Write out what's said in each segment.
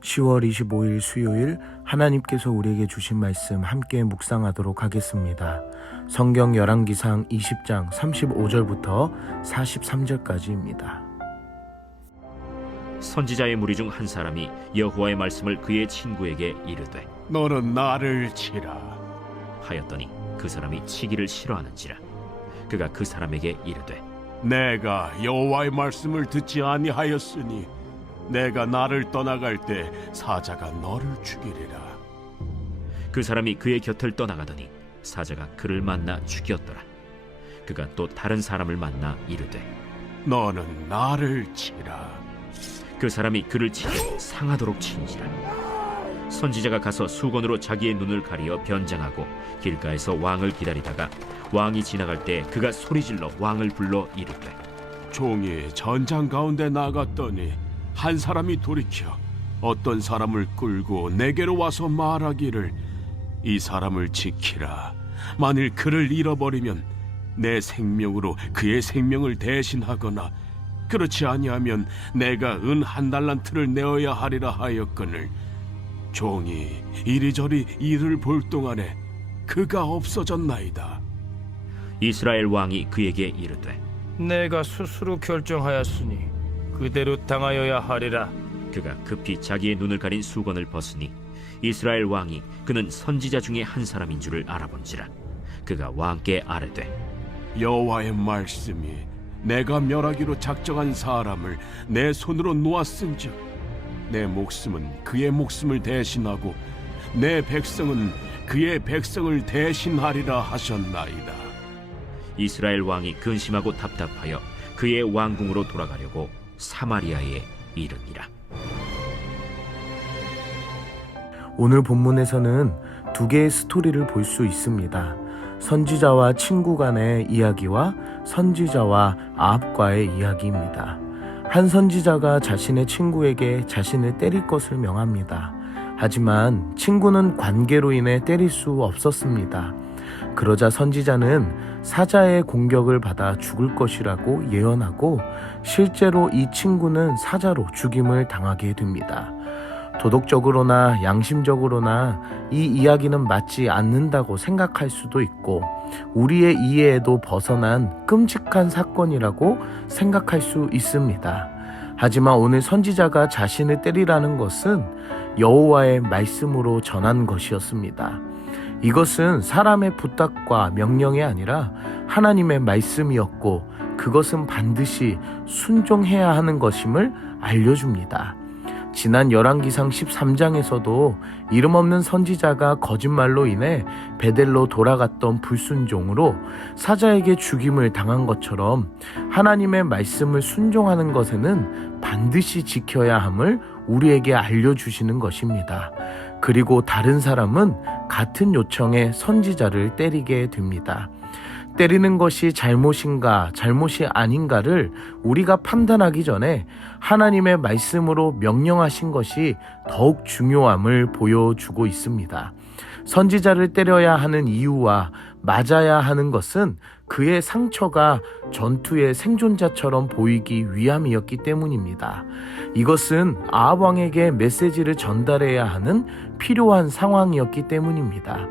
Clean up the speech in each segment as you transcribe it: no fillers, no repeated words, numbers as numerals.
10월 25일 수요일 하나님께서 우리에게 주신 말씀 함께 묵상하도록 하겠습니다. 성경 열왕기상 20장 35절부터 43절까지입니다. 선지자의 무리 중 한 사람이 여호와의 말씀을 그의 친구에게 이르되 너는 나를 치라. 하였더니 그 사람이 치기를 싫어하는지라. 그가 그 사람에게 이르되 내가 여호와의 말씀을 듣지 아니하였으니 내가 나를 떠나갈 때 사자가 너를 죽이리라. 그 사람이 그의 곁을 떠나가더니 사자가 그를 만나 죽였더라. 그가 또 다른 사람을 만나 이르되 너는 나를 치라. 그 사람이 그를 치되 상하도록 친지라. 선지자가 가서 수건으로 자기의 눈을 가리어 변장하고 길가에서 왕을 기다리다가 왕이 지나갈 때 그가 소리질러 왕을 불러 이르되 종이 전장 가운데 나갔더니 한 사람이 돌이켜 어떤 사람을 끌고 내게로 와서 말하기를 이 사람을 지키라. 만일 그를 잃어버리면 내 생명으로 그의 생명을 대신하거나 그렇지 아니하면 내가 은 1달란트를 내어야 하리라 하였거늘 종이 이리저리 이를 볼 동안에 그가 없어졌나이다. 이스라엘 왕이 그에게 이르되 내가 스스로 결정하였으니 그대로 당하여야 하리라. 그가 급히 자기의 눈을 가린 수건을 벗으니 이스라엘 왕이 그는 선지자 중에 한 사람인 줄을 알아본지라. 그가 왕께 아뢰되 여호와의 말씀이 내가 멸하기로 작정한 사람을 내 손으로 놓았은즉 내 목숨은 그의 목숨을 대신하고 내 백성은 그의 백성을 대신하리라 하셨나이다. 이스라엘 왕이 근심하고 답답하여 그의 왕궁으로 돌아가려고 사마리아에 이르니라. 오늘 본문에서는 두 개의 스토리를 볼 수 있습니다. 선지자와 친구 간의 이야기와 선지자와 아합과의 이야기입니다. 한 선지자가 자신의 친구에게 자신을 때릴 것을 명합니다. 하지만 친구는 관계로 인해 때릴 수 없었습니다. 그러자 선지자는 사자의 공격을 받아 죽을 것이라고 예언하고 실제로 이 친구는 사자로 죽임을 당하게 됩니다. 도덕적으로나 양심적으로나 이 이야기는 맞지 않는다고 생각할 수도 있고 우리의 이해에도 벗어난 끔찍한 사건이라고 생각할 수 있습니다. 하지만 오늘 선지자가 자신을 때리라는 것은 여호와의 말씀으로 전한 것이었습니다. 이것은 사람의 부탁과 명령이 아니라 하나님의 말씀이었고 그것은 반드시 순종해야 하는 것임을 알려줍니다. 지난 열왕기상 13장에서도 이름 없는 선지자가 거짓말로 인해 베델로 돌아갔던 불순종으로 사자에게 죽임을 당한 것처럼 하나님의 말씀을 순종하는 것에는 반드시 지켜야 함을 우리에게 알려주시는 것입니다. 그리고 다른 사람은 같은 요청에 선지자를 때리게 됩니다. 때리는 것이 잘못인가 잘못이 아닌가를 우리가 판단하기 전에 하나님의 말씀으로 명령하신 것이 더욱 중요함을 보여주고 있습니다. 선지자를 때려야 하는 이유와 맞아야 하는 것은 그의 상처가 전투의 생존자처럼 보이기 위함이었기 때문입니다. 이것은 아합 왕에게 메시지를 전달해야 하는 필요한 상황이었기 때문입니다.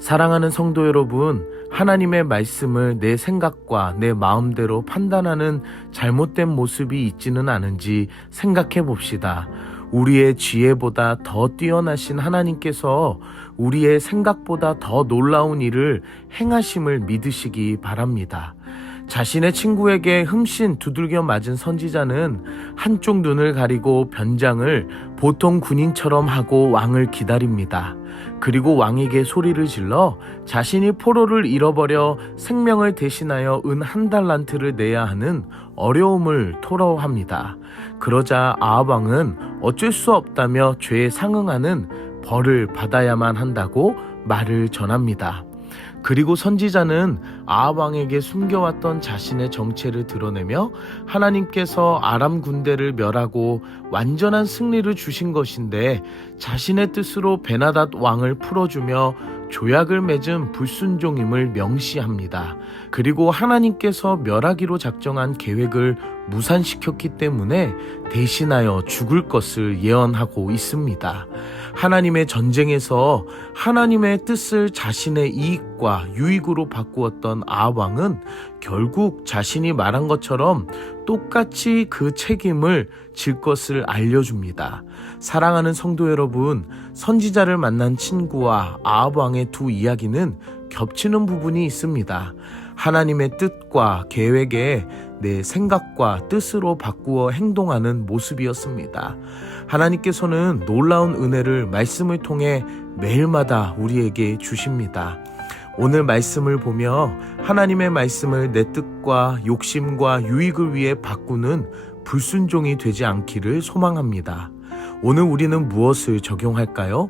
사랑하는 성도 여러분, 하나님의 말씀을 내 생각과 내 마음대로 판단하는 잘못된 모습이 있지는 않은지 생각해 봅시다. 우리의 지혜보다 더 뛰어나신 하나님께서 우리의 생각보다 더 놀라운 일을 행하심을 믿으시기 바랍니다. 자신의 친구에게 흠씬 두들겨 맞은 선지자는 한쪽 눈을 가리고 변장을 보통 군인처럼 하고 왕을 기다립니다. 그리고 왕에게 소리를 질러 자신이 포로를 잃어버려 생명을 대신하여 은 1달란트를 내야 하는 어려움을 토로합니다. 그러자 아합 왕은 어쩔 수 없다며 죄에 상응하는 벌을 받아야만 한다고 말을 전합니다. 그리고 선지자는 아합 왕에게 숨겨왔던 자신의 정체를 드러내며 하나님께서 아람 군대를 멸하고 완전한 승리를 주신 것인데 자신의 뜻으로 베나닷 왕을 풀어주며 조약을 맺은 불순종임을 명시합니다. 그리고 하나님께서 멸하기로 작정한 계획을 무산시켰기 때문에 대신하여 죽을 것을 예언하고 있습니다. 하나님의 전쟁에서 하나님의 뜻을 자신의 이익과 유익으로 바꾸었던 아합왕은 결국 자신이 말한 것처럼 똑같이 그 책임을 질 것을 알려줍니다. 사랑하는 성도 여러분, 선지자를 만난 친구와 아합왕의 두 이야기는 겹치는 부분이 있습니다. 하나님의 뜻과 계획에 내 생각과 뜻으로 바꾸어 행동하는 모습이었습니다. 하나님께서는 놀라운 은혜를 말씀을 통해 매일마다 우리에게 주십니다. 오늘 말씀을 보며 하나님의 말씀을 내 뜻과 욕심과 유익을 위해 바꾸는 불순종이 되지 않기를 소망합니다. 오늘 우리는 무엇을 적용할까요?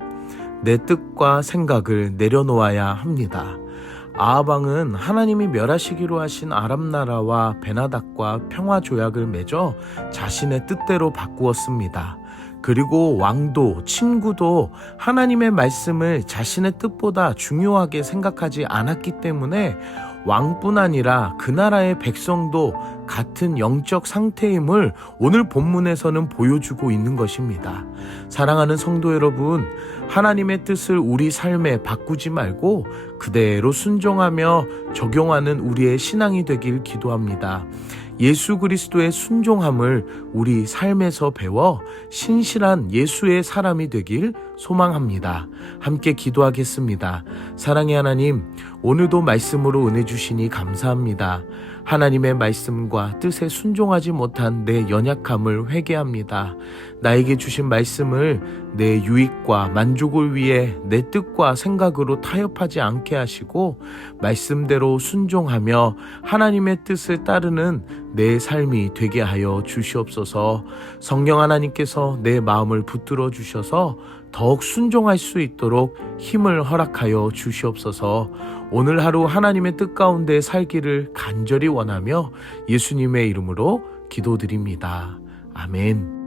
내 뜻과 생각을 내려놓아야 합니다. 아합왕은 하나님이 멸하시기로 하신 아람 나라와 베나닥과 평화 조약을 맺어 자신의 뜻대로 바꾸었습니다. 그리고 왕도 친구도 하나님의 말씀을 자신의 뜻보다 중요하게 생각하지 않았기 때문에 왕뿐 아니라 그 나라의 백성도 같은 영적 상태임을 오늘 본문에서는 보여주고 있는 것입니다. 사랑하는 성도 여러분, 하나님의 뜻을 우리 삶에 바꾸지 말고 그대로 순종하며 적용하는 우리의 신앙이 되길 기도합니다. 예수 그리스도의 순종함을 우리 삶에서 배워 신실한 예수의 사람이 되길 소망합니다. 함께 기도하겠습니다. 사랑의 하나님, 오늘도 말씀으로 은혜 주시니 감사합니다. 하나님의 말씀과 뜻에 순종하지 못한 내 연약함을 회개합니다. 나에게 주신 말씀을 내 유익과 만족을 위해 내 뜻과 생각으로 타협하지 않게 하시고 말씀대로 순종하며 하나님의 뜻을 따르는 내 삶이 되게 하여 주시옵소서. 성령 하나님께서 내 마음을 붙들어 주셔서 더욱 순종할 수 있도록 힘을 허락하여 주시옵소서. 오늘 하루 하나님의 뜻 가운데 살기를 간절히 원하며 예수님의 이름으로 기도드립니다. 아멘.